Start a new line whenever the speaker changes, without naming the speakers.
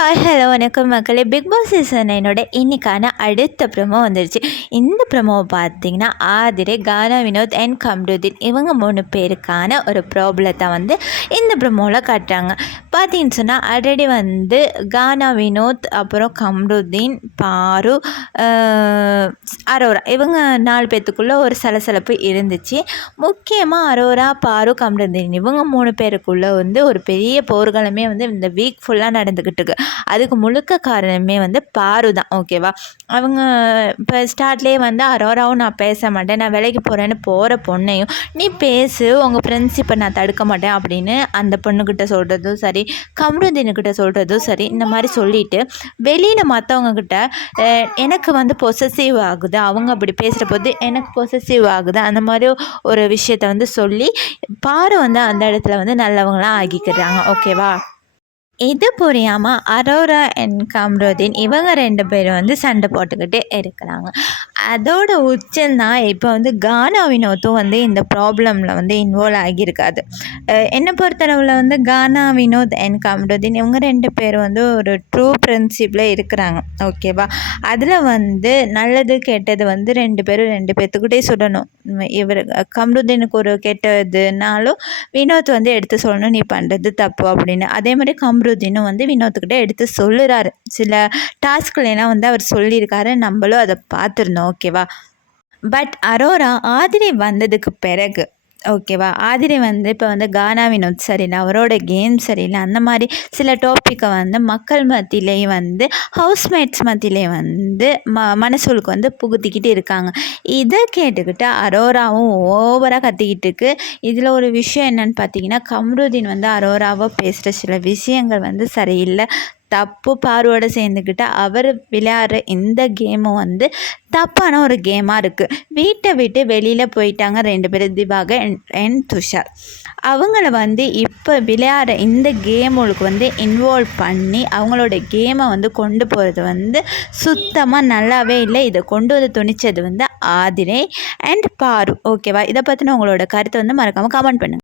Hi hello வணக்கம் மக்களே. Big Boss season என்னோட இன்றைக்கான அடுத்த ப்ரமோ வந்துருச்சு. இந்த ப்ரமோவை பார்த்தீங்கன்னா ஆதிரே கானா வினோத் அண்ட் கம்ருதீன் இவங்க மூணு பேருக்கான ஒரு ப்ராப்ளத்தை வந்து இந்த ப்ரமோவில் காட்டுறாங்க. பார்த்தீங்கன்னு சொன்னால் ஆல்ரெடி வந்து கானா வினோத் அப்புறம் கம்ருதீன் பாரு அரோரா. இவங்க நாலு பேர்த்துக்குள்ளே ஒரு சலசலப்பு இருந்துச்சு. முக்கியமாக அரோரா பாரு கம்ருதீன் இவங்க மூணு பேருக்குள்ளே வந்து ஒரு பெரிய போர்களுமே வந்து இந்த வீக் ஃபுல்லாக நடந்துக்கிட்டு இருக்கு. அதுக்கு முழுக்க காரணமே வந்து பாரு தான் ஓகேவா அவங்க இப்போ ஸ்டார்ட்லேயே வந்து அரோராவும் நான் பேச மாட்டேன் நான் வேலைக்கு போகிறேன்னு போகிற பொண்ணையும் நீ பேசு உங்கள் ஃப்ரெண்ட்ஸ் இப்போ நான் தடுக்க மாட்டேன் அப்படின்னு அந்த பொண்ணுக்கிட்ட சொல்கிறதும் சரி கம்ருதீனுக்கிட்ட சொல்கிறதும் சரி இந்த மாதிரி சொல்லிவிட்டு வெளியில் மற்றவங்கக்கிட்ட எனக்கு வந்து பொசசிவ் ஆகுது அவங்க அப்படி பேசுகிற போது எனக்கு பொசசிவ் ஆகுது அந்த மாதிரி ஒரு விஷயத்த வந்து சொல்லி பாரு வந்து அந்த இடத்துல வந்து நல்லவங்களாம் ஆகிக்கிறாங்க. ஓகேவா இது புரியாமல் அரோரா அண்ட் கம்ரோதீன் இவங்க ரெண்டு பேரும் வந்து சண்டை போட்டுக்கிட்டே இருக்கிறாங்க. அதோட உச்சந்தான் இப்போ வந்து கானா வினோத்தும் வந்து இந்த ப்ராப்ளமில் வந்து இன்வால்வ் ஆகியிருக்காது. என்னை பொறுத்தளவில் வந்து கானா வினோத் அண்ட் கம்ரோதீன் இவங்க ரெண்டு பேரும் வந்து ஒரு ட்ரூ ஃப்ரெண்ட்ஷிப்பில் இருக்கிறாங்க. ஓகேவா அதில் வந்து நல்லது கெட்டது வந்து ரெண்டு பேரும் ரெண்டு பேர்த்துக்கிட்டே சொல்லணும் இவர் கம்ருதீனுக்கு ஒரு கெட்டதுனாலும் வினோத் வந்து எடுத்து சொல்லணும் நீ பண்ணுறது தப்பு அப்படின்னு. அதே மாதிரி கம்ரு அமருதீனும் வந்து வினோத்துக்கிட்ட எடுத்து சொல்லுறாரு. சில டாஸ்க்லாம் வந்து அவர் சொல்லியிருக்காரு. நம்மளும் அதை பார்த்துருந்தோம். ஓகேவா? பட் அரோரா ஆதிரி வந்ததுக்கு பிறகு ஓகேவா ஆதிரி வந்து இப்போ வந்து கானா வினோத் சரியில்லை அவரோட கேம் சரியில்லை அந்த மாதிரி சில டாப்பிக்கை வந்து மக்கள் மத்தியிலேயும் வந்து ஹவுஸ்மேட்ஸ் மத்தியிலேயும் வந்து ம மனசூலுக்கு வந்து புகுத்திக்கிட்டு இருக்காங்க. இதை கேட்டுக்கிட்டு அரோராவும் ஓவராக கத்திக்கிட்டு இருக்கு. இதில் ஒரு விஷயம் என்னன்னு பார்த்தீங்கன்னா கம்ருதீன் வந்து அரோராவை பேசுகிற சில விஷயங்கள் வந்து சரியில்லை. தப்பு பார்வோட சேர்ந்துக்கிட்டு அவர் விளையாடுற இந்த கேமும் வந்து தப்பான ஒரு கேமாக இருக்குது வீட்டை விட்டு வெளியில் போயிட்டாங்க ரெண்டு பேரும் திவாக அண்ட் துஷார். அவங்கள வந்து இப்போ விளையாடுற இந்த கேமுகளுக்கு வந்து இன்வால்வ் பண்ணி அவங்களோட கேமை வந்து கொண்டு போகிறது வந்து சுத்தமாக நல்லாவே இல்லை. இதை கொண்டு வந்து துணிச்சது வந்து ஆதிரை அண்ட் பாரு. ஓகேவா இதை பற்றின உங்களோட கருத்தை வந்து மறக்காமல் கமெண்ட் பண்ணுங்கள்